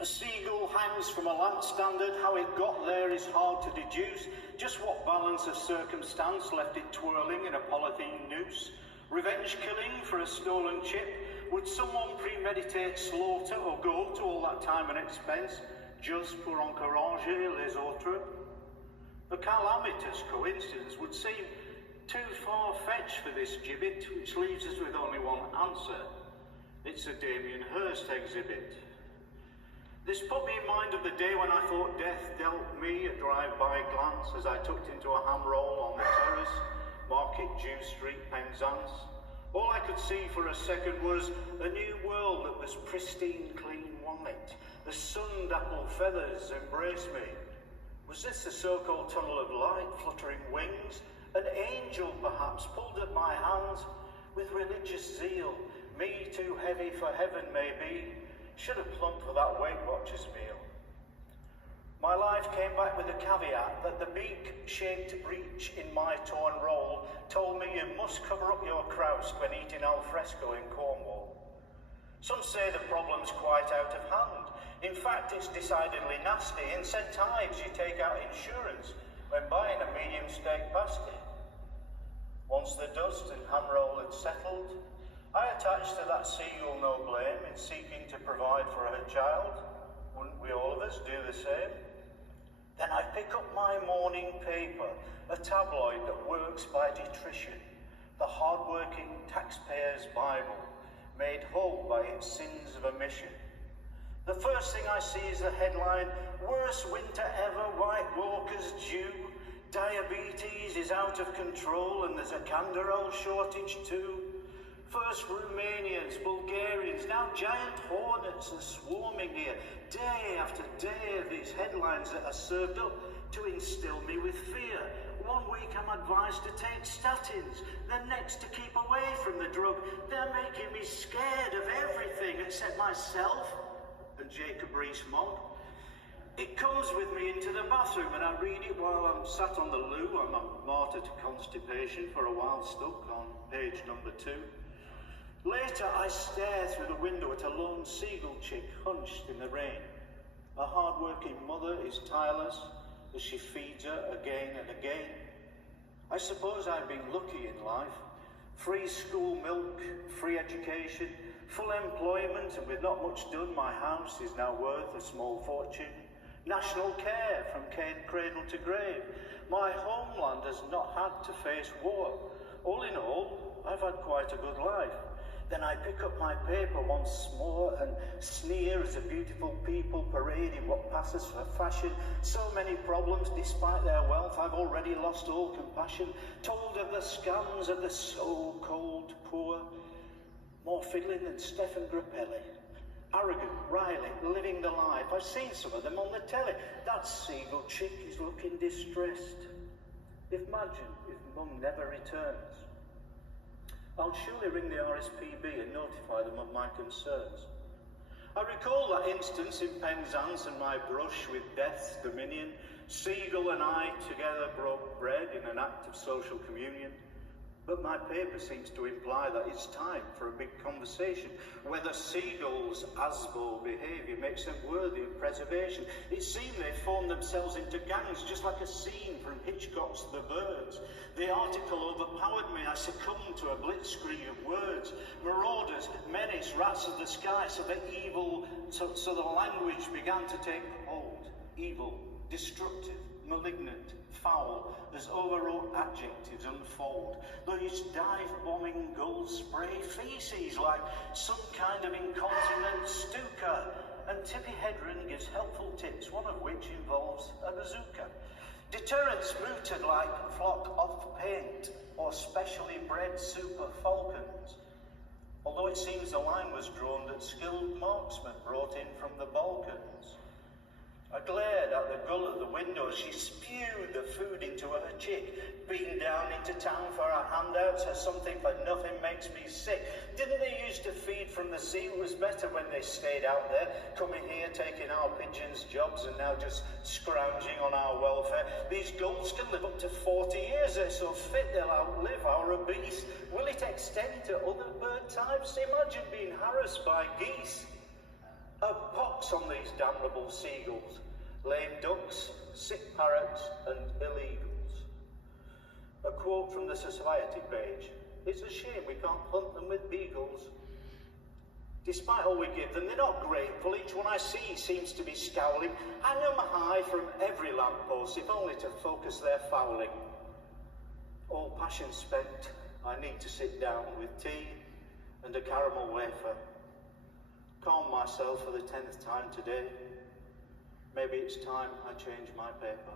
A seagull hangs from a lamp standard. How it got there is hard to deduce. Just what balance of circumstance left it twirling in a polythene noose? Revenge killing for a stolen chip? Would someone premeditate slaughter or go to all that time and expense just pour encourager les autres? A calamitous coincidence would seem too far-fetched for this gibbet, which leaves us with only one answer. It's a Damien Hirst exhibit. This put me in mind of the day when I thought death dealt me a drive-by glance as I tucked into a ham roll on the terrace, Market Jew Street, Penzance. All I could see for a second was a new world that was pristine, clean white. The sun-dappled feathers embraced me. Was this the so-called tunnel of light, fluttering wings? An angel, perhaps, pulled at my hands with religious zeal. Me too heavy for heaven, maybe. Should have plumped for that Weight Watchers meal. My life came back with a caveat that the beak-shaped breach in my torn roll told me you must cover up your croust when eating al fresco in Cornwall. Some say the problem's quite out of hand. In fact, it's decidedly nasty. In St. Ives, you take out insurance when buying a medium steak pasty. Once the dust and ham roll had settled, I attached to that seagull no blame in seeking to provide for her child. Wouldn't we all of us do the same? Then I pick up my morning paper, a tabloid that works by detrition, the hard-working taxpayer's Bible, made whole by its sins of omission. The first thing I see is the headline, "Worst winter ever, White Walkers due. Diabetes is out of control and there's a canderol shortage too. First Romanians, Bulgarians, now giant hornets are swarming here, day after day of these headlines that are served up to instill me with fear. One week I'm advised to take statins, then next to keep away from the drug. They're making me scared of everything except myself and Jacob Rees-Mogg. It comes with me into the bathroom and I read it while I'm sat on the loo. I'm a martyr to constipation for a while stuck on page number 2. Later, I stare through the window at a lone seagull chick hunched in the rain. A hard-working mother is tireless as she feeds her again and again. I suppose I've been lucky in life. Free school milk, free education, full employment, and with not much done, my house is now worth a small fortune. National care from cradle to grave. My homeland has not had to face war. All in all, I've had quite a good life. Then I pick up my paper once more and sneer as the beautiful people parade in what passes for fashion. So many problems despite their wealth, I've already lost all compassion. Told of the scams of the so-called poor. More fiddling than Stefan Grappelli. Arrogant, Riley, living the life. I've seen some of them on the telly. That seagull chick is looking distressed. Imagine if Mum never returns. I'll surely ring the RSPB and notify them of my concerns. I recall that instance in Penzance and my brush with death's dominion. Seagull and I together broke bread in an act of social communion. But my paper seems to imply that it's time for a big conversation, whether seagulls' asbo behaviour makes them worthy of preservation. It seemed they formed themselves into gangs, just like a scene from Hitchcock's The Birds. The article overpowered me. I succumbed to a blitzkrieg of words. Marauders, menace, rats of the sky, so the language began to take hold. Evil, destructive, malignant, foul, as overwrought adjectives unfold. These dive-bombing gulls spray feces like some kind of incontinent stooker. And Tippy Hedren gives helpful tips, one of which involves a bazooka. Deterrents mooted like flock of paint or specially bred super falcons. Although it seems the line was drawn that skilled marksmen brought in from the Balkans. I glared at the gull at the window as she spewed the food into her chick. Been down into town for her handouts or something, but nothing makes me sick. Didn't they used to feed from the sea? It was better when they stayed out there, coming here, taking our pigeons' jobs and now just scrounging on our welfare. These gulls can live up to 40 years. They're so fit they'll outlive our obese. Will it extend to other bird types? Imagine being harassed by geese. A pox pox on these damnable seagulls, lame ducks, sick parrots, and illegals. A quote from the society page. It's a shame we can't hunt them with beagles. Despite all we give them, they're not grateful. Each one I see seems to be scowling. Hang them high from every lamppost, if only to focus their fouling. All passion spent, I need to sit down with tea and a caramel wafer. Calm myself for the 10th time today. Maybe it's time I change my paper.